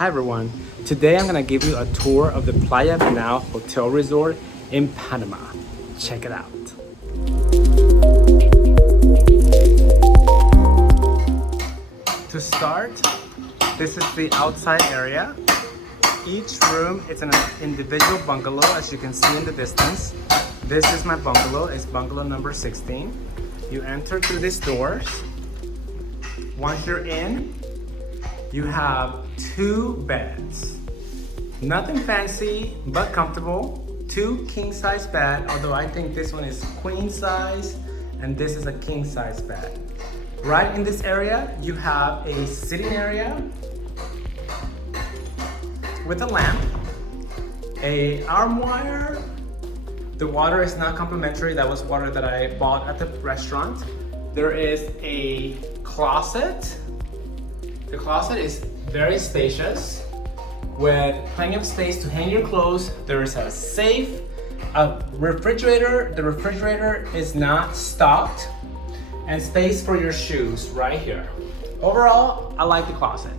Hi everyone, today I'm gonna give you a tour of the Playa Venao Hotel Resort in Panama. Check it out. To start, this is the outside area. Each room is an individual bungalow, as you can see in the distance. This is my bungalow, it's bungalow number 16. You enter through these doors. Once you're in, you have 2 beds. Nothing fancy, but comfortable. 2 king-size bed, although I think this one is queen size and this is a king-size bed. Right in this area, you have a sitting area with a lamp, a armoire. The water is not complimentary. That was water that I bought at the restaurant. There is a closet. The closet is very spacious with plenty of space to hang your clothes. There is a safe, a refrigerator. The refrigerator is not stocked, and space for your shoes right here. Overall, I like the closet.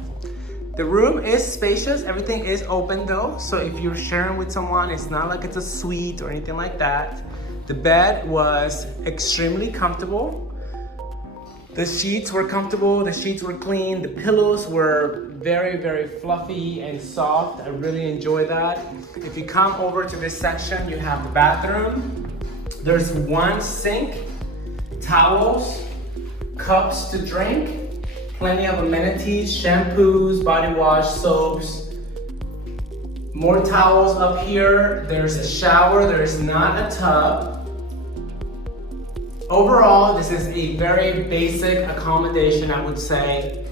The room is spacious. Everything is open though, so if you're sharing with someone, it's not like it's a suite or anything like that. The bed was extremely comfortable. The sheets were comfortable, the sheets were clean, the pillows were very, very fluffy and soft. I really enjoy that. If you come over to this section, you have the bathroom. There's 1 sink, towels, cups to drink, plenty of amenities, shampoos, body wash, soaps. More towels up here. There's a shower, there's not a tub. Overall, this is a very basic accommodation, I would say,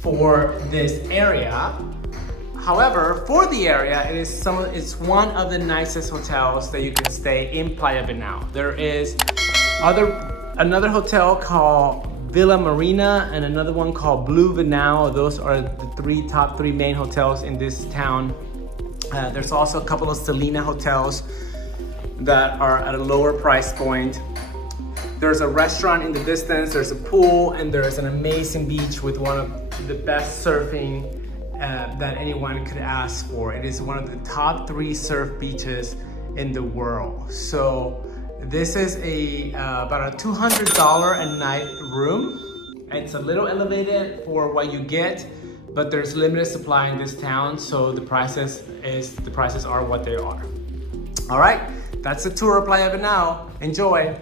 for this area. However, for the area, it's one of the nicest hotels that you can stay in Playa Venao. There is another hotel called Villa Marina and another one called Blue Venao. Those are the top three main hotels in this town. There's also a couple of Selena hotels that are at a lower price point. There's a restaurant in the distance, there's a pool, and there's an amazing beach with one of the best surfing that anyone could ask for. It is one of the top 3 surf beaches in the world. So this is about a $200 a night room. It's a little elevated for what you get, but there's limited supply in this town, so the prices are what they are. All right, that's the tour of Playa Venao. Enjoy.